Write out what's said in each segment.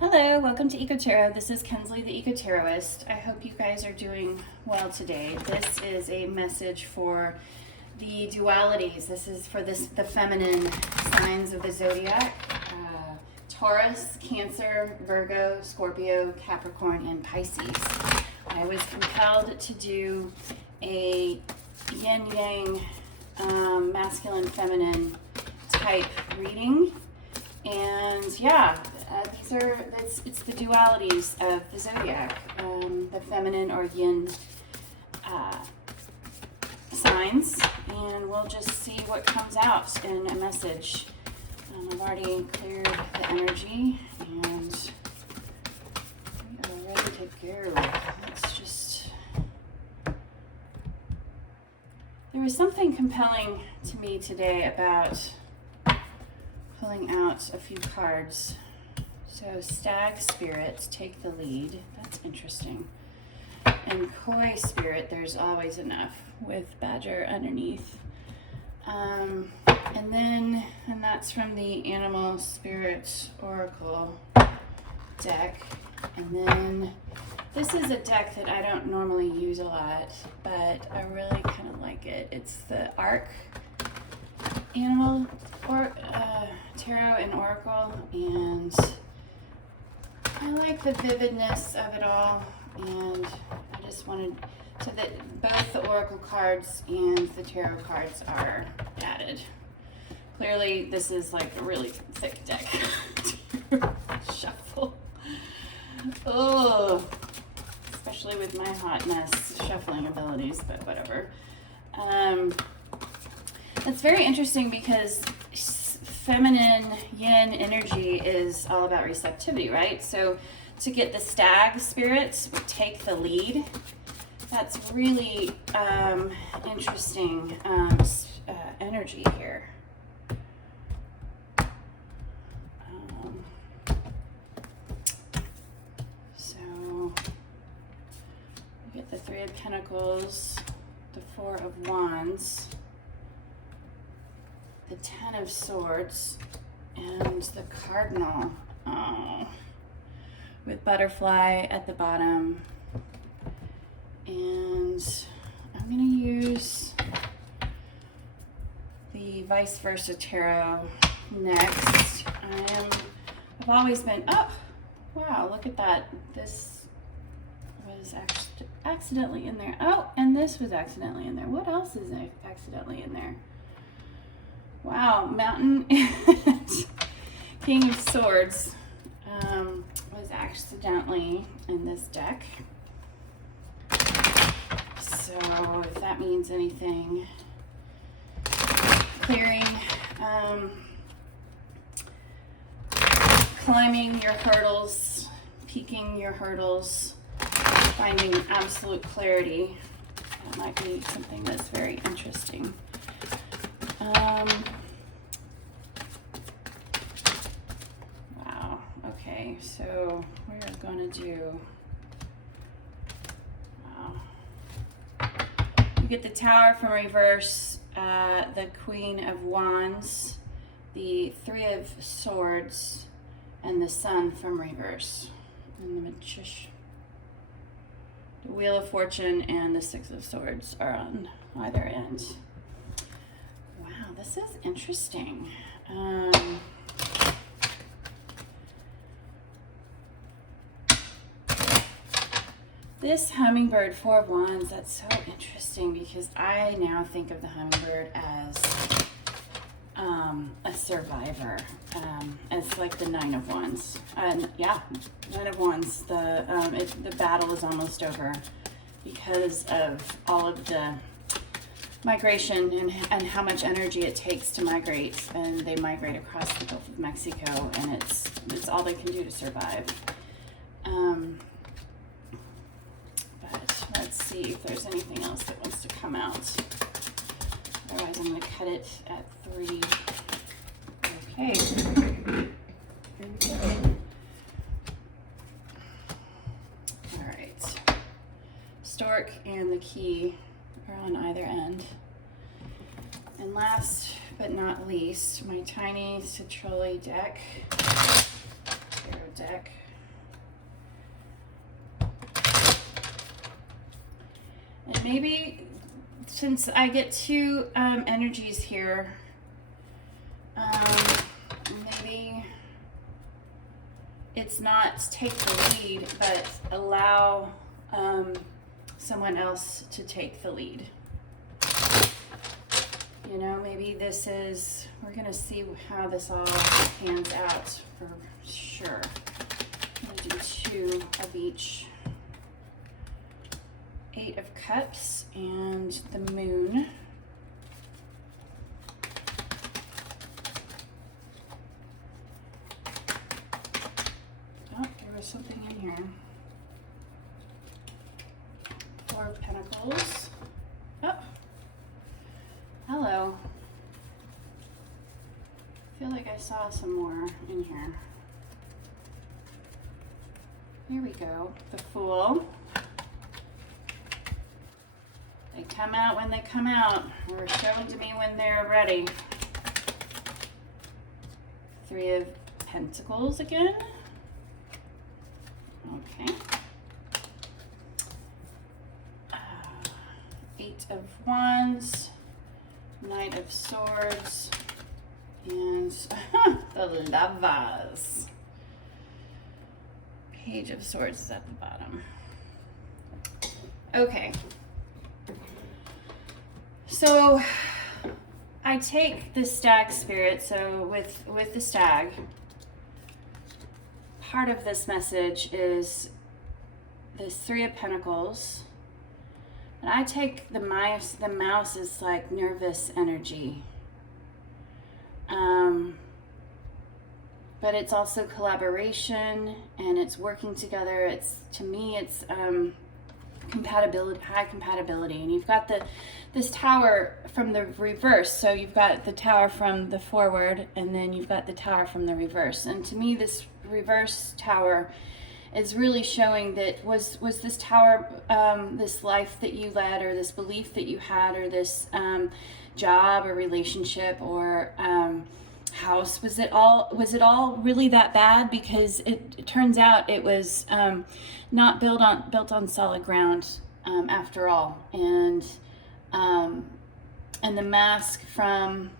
Hello, welcome to Eco Tarot. This is Kensley, the Eco Tarotist. I hope you guys are doing well today. This is a message for the dualities. This is for the feminine signs of the zodiac. Taurus, Cancer, Virgo, Scorpio, Capricorn, and Pisces. I was compelled to do a yin-yang, masculine, feminine type reading. And yeah, it's the dualities of the zodiac, the feminine or yin signs, and we'll just see what comes out in a message. I've already cleared the energy, and we are ready to go. Let's just... There was something compelling to me today about pulling out a few cards. So Stag Spirit, take the lead. That's interesting. And Koi Spirit, there's always enough, with Badger underneath. And that's from the Animal Spirit Oracle deck. And then this is a deck that I don't normally use a lot, but I really kind of like it. It's the Arc Animal Tarot and Oracle, and I like the vividness of it all, and I just wanted so that both the Oracle cards and the Tarot cards are added. Clearly this is like a really thick deck to shuffle. Oh, especially with my hot mess shuffling abilities, but whatever. It's very interesting because feminine yin energy is all about receptivity, right? So to get the Stag Spirit, take the lead. That's really interesting energy here. So we get the Three of Pentacles, the Four of Wands, the Ten of Swords, and the Cardinal, with Butterfly at the bottom. And I'm going to use the Vice Versa Tarot next. I've always been, oh, wow, look at that. This was accidentally in there. Oh, and this was accidentally in there. What else is accidentally in there? Wow, Mountain and King of Swords was accidentally in this deck. So if that means anything, clearing, climbing your hurdles, peaking your hurdles, finding absolute clarity. That might be something that's very interesting. Wow, okay, so we're going to do, wow. You get the Tower from reverse, the Queen of Wands, the Three of Swords, and the Sun from reverse. And the Magician, the Wheel of Fortune, and the Six of Swords are on either end. Wow, this is interesting. This hummingbird, Four of Wands, that's so interesting because I now think of the hummingbird as a survivor. It's like the Nine of Wands. Yeah, Nine of Wands. The battle is almost over because of all of the migration and how much energy it takes to migrate, and they migrate across the Gulf of Mexico, and it's all they can do to survive. But let's see if there's anything else that wants to come out. Otherwise, I'm going to cut it at 3. Okay. All right. Stork and the Key are on either end. And last but not least, my tiny Citrulli deck, tarot deck. maybe since I get two energies here, maybe it's not take the lead, but allow someone else to take the lead. You know, maybe this is, we're gonna see how this all pans out for sure. I'm gonna do two of each. 8 of Cups and the Moon. Oh, there was something in here. 4 of Pentacles. Oh, hello. I feel like I saw some more in here. Here we go. The Fool. They come out when they come out, or showing to me when they're ready. 3 of Pentacles again. Okay. 8 of Wands, Knight of Swords, and the Lovers. Page of Swords is at the bottom. Okay. So I take the stag spirit, so with the stag, part of this message is this 3 of Pentacles. And I take the mouse is like nervous energy. But it's also collaboration and it's working together. It's, to me, it's compatibility, high compatibility. And you've got this tower from the reverse. So you've got the tower from the forward and then you've got the tower from the reverse. And to me, this reverse tower is really showing that was this tower, this life that you led, or this belief that you had, or this job or relationship or house, was it all really that bad? Because it turns out it was not built on solid ground after all. And the mask from,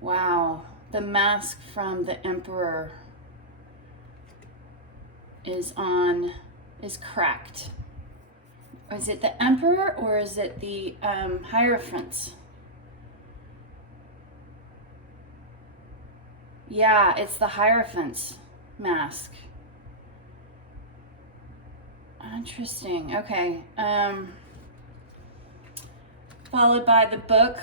wow, the mask from the Emperor is cracked. Is it the Emperor or is it the Hierophant? Yeah, it's the Hierophant mask. Interesting. Okay. Followed by the book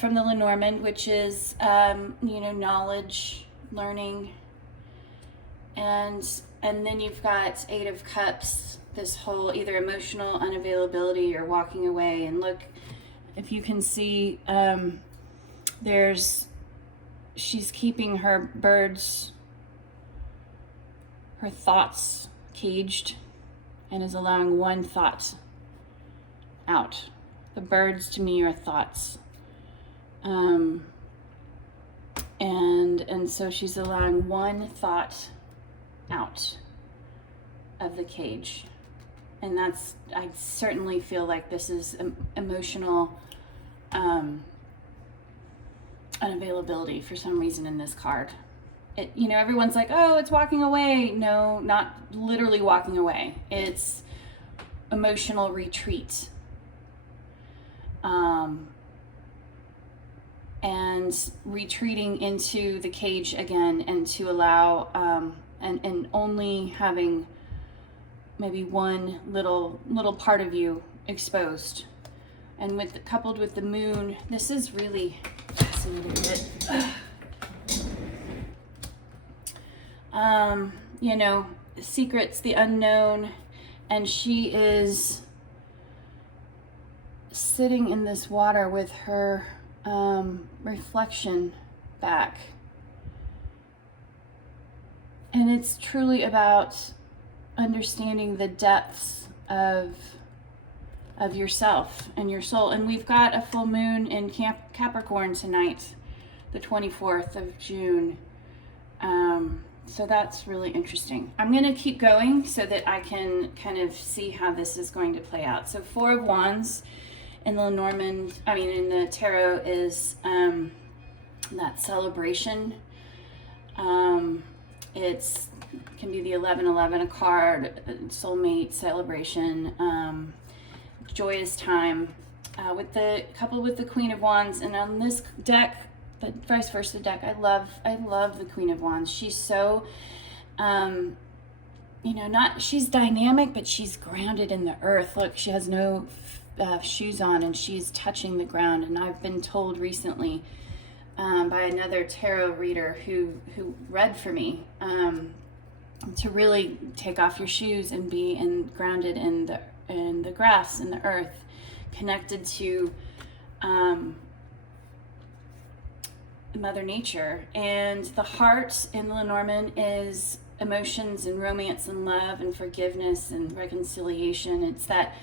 from the Lenormand, which is knowledge, learning, and then you've got 8 of Cups. This whole either emotional unavailability or walking away. And look, if you can see, she's keeping her birds, her thoughts caged, and is allowing one thought out. The birds to me are thoughts. And so she's allowing one thought out of the cage. And I certainly feel like this is emotional unavailability for some reason in this card. Everyone's like, oh, it's walking away. No, not literally walking away. It's emotional retreat. And retreating into the cage again, and to allow, and only having maybe one little part of you exposed. And coupled with the Moon, this is really fascinating. Secrets, the unknown, and she is sitting in this water with her reflection back. And it's truly about understanding the depths of yourself and your soul. And we've got a full moon in Capricorn tonight, the 24th of June. So that's really interesting. I'm going to keep going so that I can kind of see how this is going to play out. So Four of Wands in the in the tarot is that celebration. It can be the 1111, a card, soulmate celebration, joyous time, coupled with the Queen of Wands. And on this deck, the vice versa deck, I love the Queen of Wands. She's so, she's dynamic, but she's grounded in the earth. Look, she has no shoes on, and she's touching the ground. And I've been told recently by another tarot reader who read for me to really take off your shoes and be grounded in the grass, in the earth, connected to Mother Nature. And the heart in Lenormand is emotions and romance and love and forgiveness and reconciliation. It's that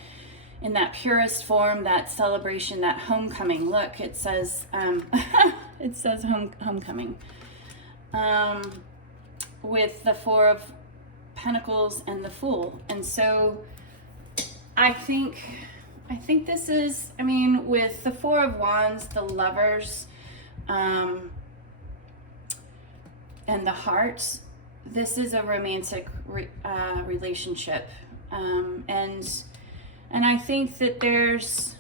in that purest form, that celebration, that homecoming. Look, it says it says homecoming with the Four of Pentacles and the Fool. And so I think this is, with the Four of Wands, the Lovers, and the Heart, this is a romantic relationship. And I think that there's,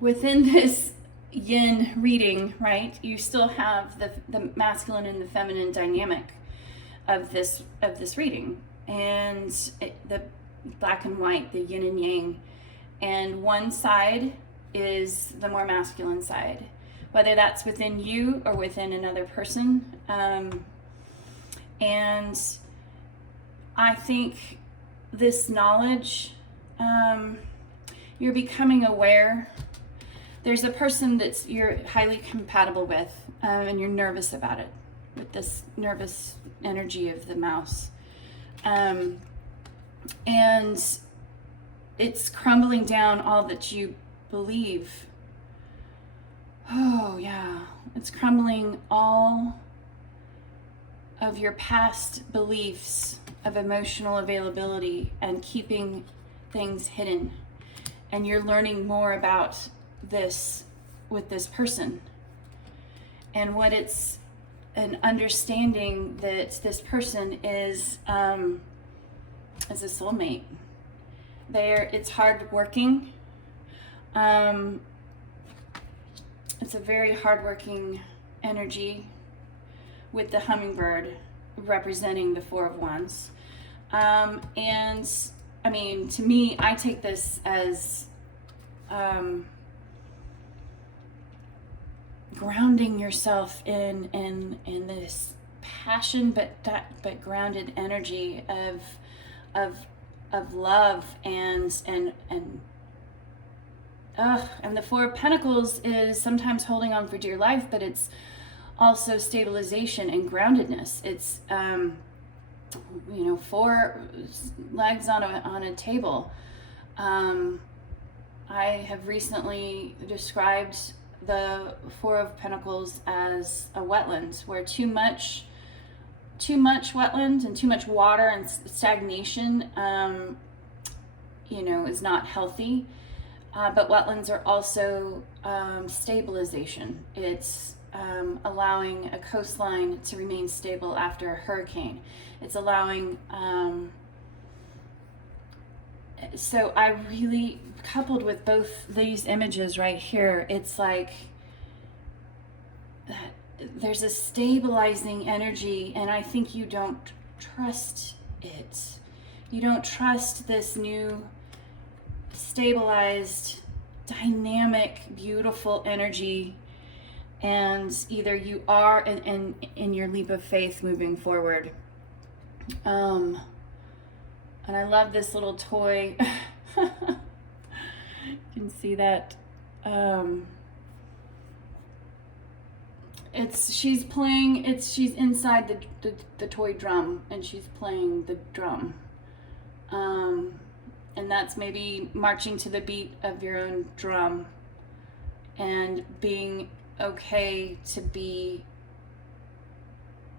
within this yin reading, right, you still have the masculine and the feminine dynamic of this reading. And the black and white, the yin and yang. And one side is the more masculine side, whether that's within you or within another person. And I think this knowledge, you're becoming aware. There's a person you're highly compatible with, and you're nervous about it, with this nervous energy of the mouse. And it's crumbling down all that you believe. Oh yeah, it's crumbling all of your past beliefs of emotional availability and keeping things hidden. And you're learning more about this with this person. And what it's an understanding that this person is a soulmate. It's hardworking. It's a very hardworking energy with the hummingbird representing the Four of Wands. And to me, I take this as grounding yourself in this passion, but grounded energy of love and the Four of Pentacles is sometimes holding on for dear life, but it's also stabilization and groundedness. It's four legs on a table. I have recently described the Four of Pentacles as a wetland, where too much wetland and too much water and stagnation is not healthy. But wetlands are also stabilization. It's allowing a coastline to remain stable after a hurricane. It's allowing, so I really, coupled with both these images right here, it's like there's a stabilizing energy, and I think you don't trust it. You don't trust this new stabilized, dynamic, beautiful energy, and either you are in your leap of faith moving forward. And I love this little toy. You can see that. She's inside the toy drum, and she's playing the drum. And that's maybe marching to the beat of your own drum and being okay to be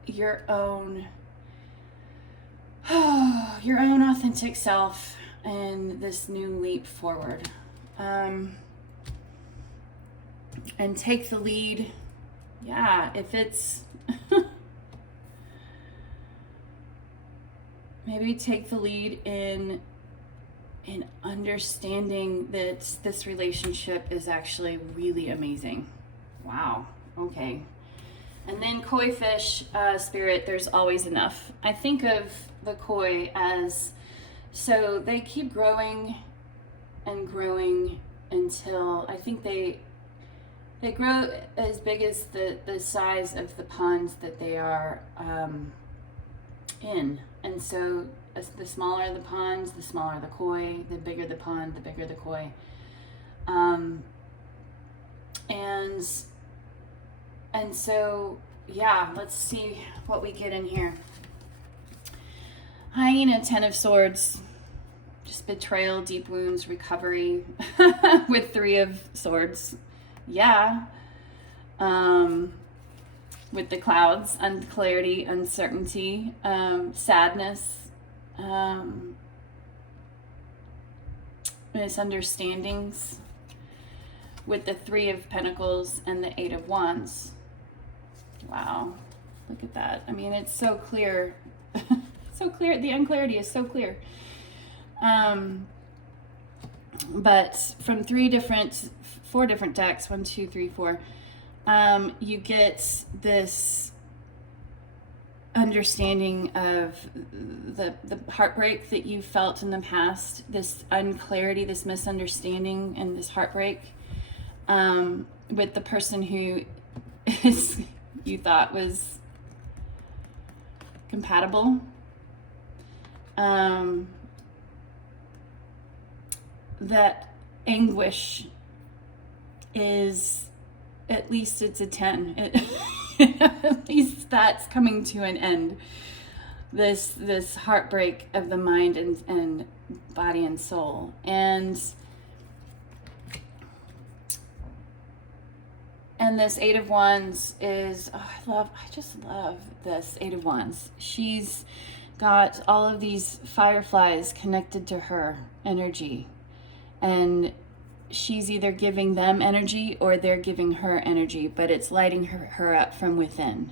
your own authentic self in this new leap forward. And take the lead. Yeah, if it's maybe take the lead in understanding that this relationship is actually really amazing. Wow. Okay. And then koi fish spirit, there's always enough. I think of the koi as, so they keep growing and growing until I think they grow as big as the size of the ponds that they are in. And so the smaller the ponds, the smaller the koi, the bigger the pond, the bigger the koi. And so, yeah, let's see what we get in here. Hyena, 10 of Swords. Just betrayal, deep wounds, recovery with 3 of Swords. Yeah. With the clouds, unclarity, uncertainty, sadness, misunderstandings, with the 3 of Pentacles and the 8 of Wands. Wow, look at that. I mean, it's so clear. So clear. The unclarity is so clear. But from 4 different decks, 1, 2, 3, 4, you get this understanding of the heartbreak that you felt in the past, this unclarity, this misunderstanding, and this heartbreak with the person who you thought was compatible. That anguish is, at least it's a 10. At least that's coming to an end. This heartbreak of the mind and body and soul. And this 8 of Wands is, I just love this 8 of Wands. She's got all of these fireflies connected to her energy. And she's either giving them energy or they're giving her energy, but it's lighting her up from within.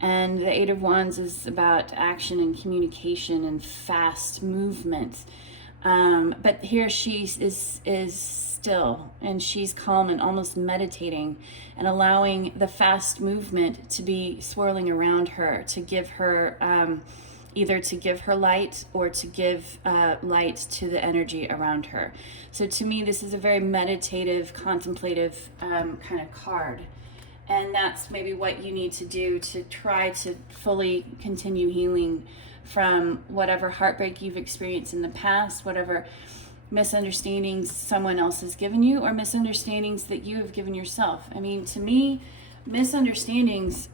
And the 8 of Wands is about action and communication and fast movement. But here she is still, and she's calm and almost meditating and allowing the fast movement to be swirling around her, to give her either to give her light or to give light to the energy around her. So to me, this is a very meditative, contemplative kind of card. And that's maybe what you need to do to try to fully continue healing from whatever heartbreak you've experienced in the past, whatever misunderstandings someone else has given you, or misunderstandings that you have given yourself. I mean, to me, misunderstandings,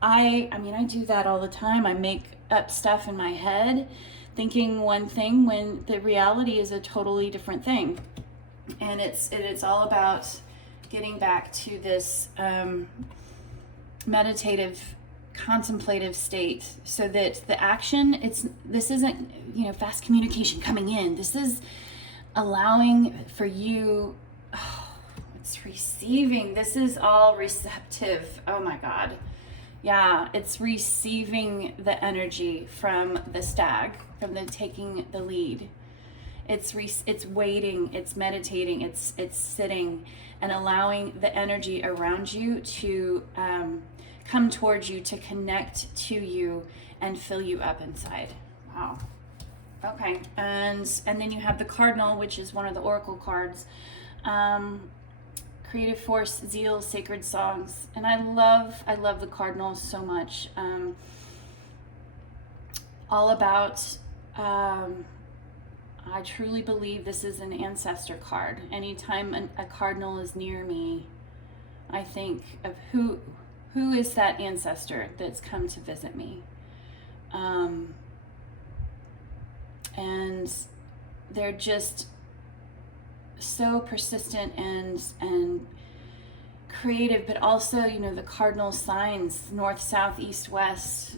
I do that all the time. I make up stuff in my head thinking one thing when the reality is a totally different thing. And it's all about getting back to this meditative, contemplative state, so that the action, this isn't, fast communication coming in. This is allowing for you, it's receiving. This is all receptive. Oh my God. Yeah, it's receiving the energy from the stag, from the taking the lead. It's waiting, it's meditating, it's sitting and allowing the energy around you to come towards you, to connect to you and fill you up inside. Wow. Okay, and then you have the Cardinal, which is one of the Oracle cards. Creative force, zeal, sacred songs. And I love the Cardinal so much. All about, I truly believe this is an ancestor card. Anytime a Cardinal is near me, I think of who is that ancestor that's come to visit me. And they're just so persistent and creative, but also, the cardinal signs, north, south, east, west.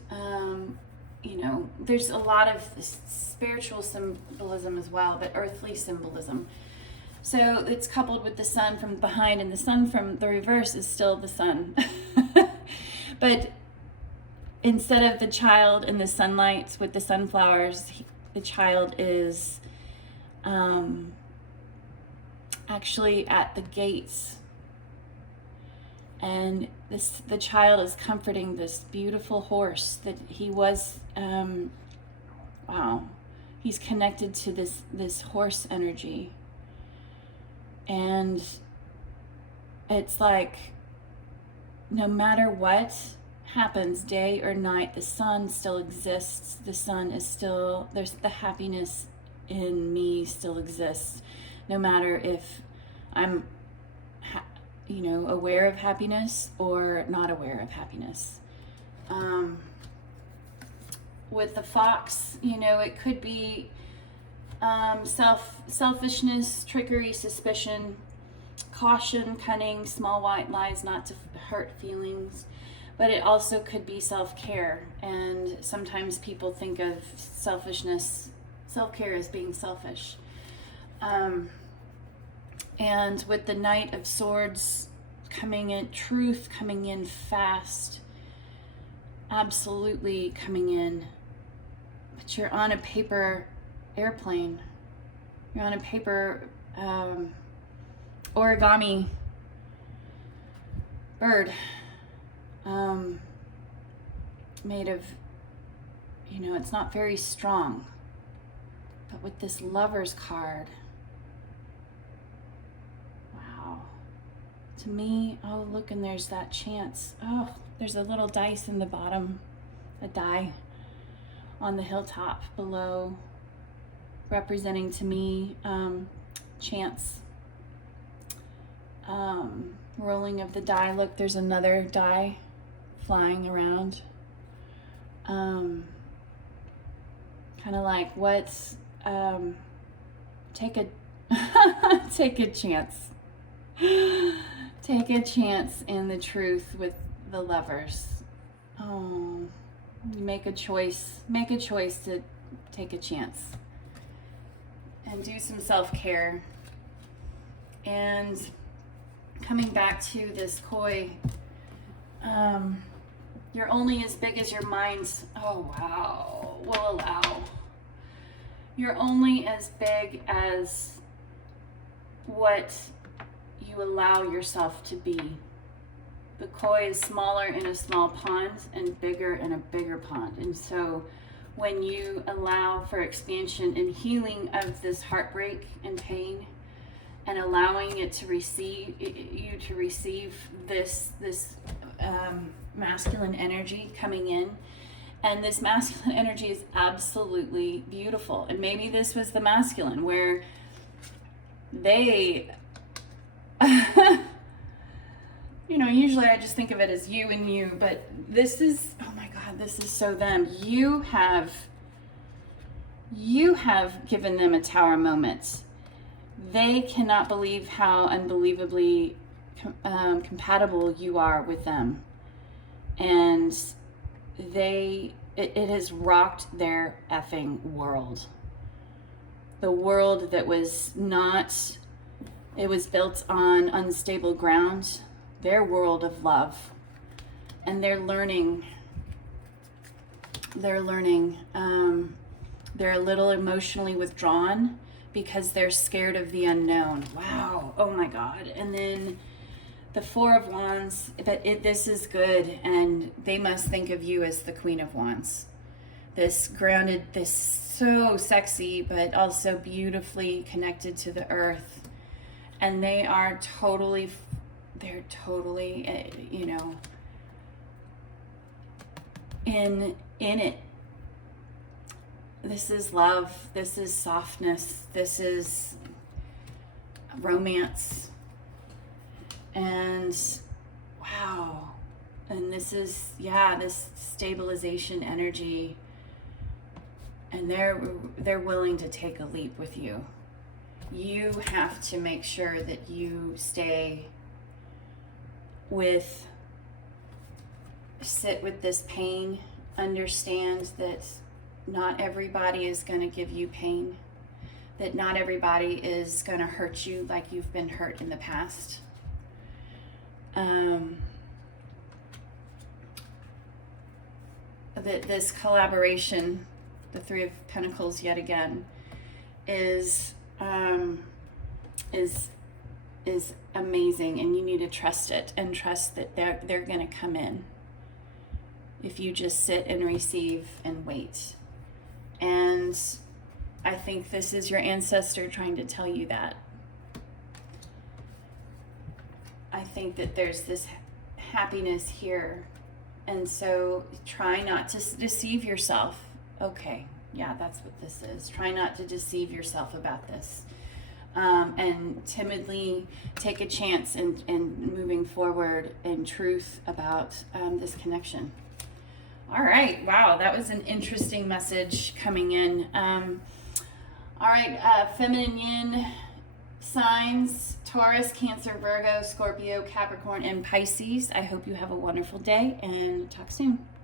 There's a lot of spiritual symbolism as well, but earthly symbolism. So it's coupled with the sun from behind, and the sun from the reverse is still the sun. But instead of the child in the sunlight with the sunflowers, the child is actually at the gates. And the child is comforting this beautiful horse that he was, he's connected to this horse energy. And it's like, no matter what happens, day or night, the sun still exists. The sun is still, there's the happiness in me still exists. No matter if I'm aware of happiness or not aware of happiness. With the fox, it could be selfishness, trickery, suspicion, caution, cunning, small white lies not to hurt feelings. But it also could be self-care. And sometimes people think of self-care as being selfish. And with the Knight of Swords coming in, truth coming in fast, absolutely coming in. But you're on a paper airplane. You're on a paper origami bird made of, it's not very strong. But with this Lover's card, to me, oh, look, and there's that chance. Oh, there's a little dice in the bottom, a die on the hilltop below, representing to me chance. Rolling of the die. Look, there's another die flying around. Kind of like, what's, take a chance. Take a chance in the truth with the Lovers. Oh, you make a choice. Make a choice to take a chance. And do some self-care. And coming back to this koi, you're only as big as your mind's, will allow. You're only as big as what you allow yourself to be. The koi is smaller in a small pond and bigger in a bigger pond. And so when you allow for expansion and healing of this heartbreak and pain, and allowing it to receive this masculine energy coming in, and this masculine energy is absolutely beautiful. And maybe this was the masculine where they usually I just think of it as you and you, but this is, oh my God, this is so them. You have given them a tower moment. They cannot believe how unbelievably compatible you are with them. And it has rocked their effing world. The world that was not, it was built on unstable ground, their world of love. And they're learning. They're a little emotionally withdrawn because they're scared of the unknown. Wow. Oh my God. And then the Four of Wands, but this is good, and they must think of you as the Queen of Wands. This grounded, this so sexy, but also beautifully connected to the earth. And they're totally, in it. This is love. This is softness. This is romance. And wow. And this is, this stabilization energy. And they're willing to take a leap with you. You have to make sure that you stay sit with this pain, understand that not everybody is going to give you pain, that not everybody is going to hurt you like you've been hurt in the past. That this collaboration, the Three of Pentacles yet again, is amazing, and you need to trust it and trust that they're going to come in if you just sit and receive and wait. And I think this is your ancestor trying to tell you that. I think that there's this happiness here, and so try not to deceive yourself. Okay, yeah, that's what this is. Try not to deceive yourself about this. And timidly take a chance in moving forward in truth about this connection. All right, wow, that was an interesting message coming in. All right, feminine yin signs, Taurus, Cancer, Virgo, Scorpio, Capricorn, and Pisces. I hope you have a wonderful day, and talk soon.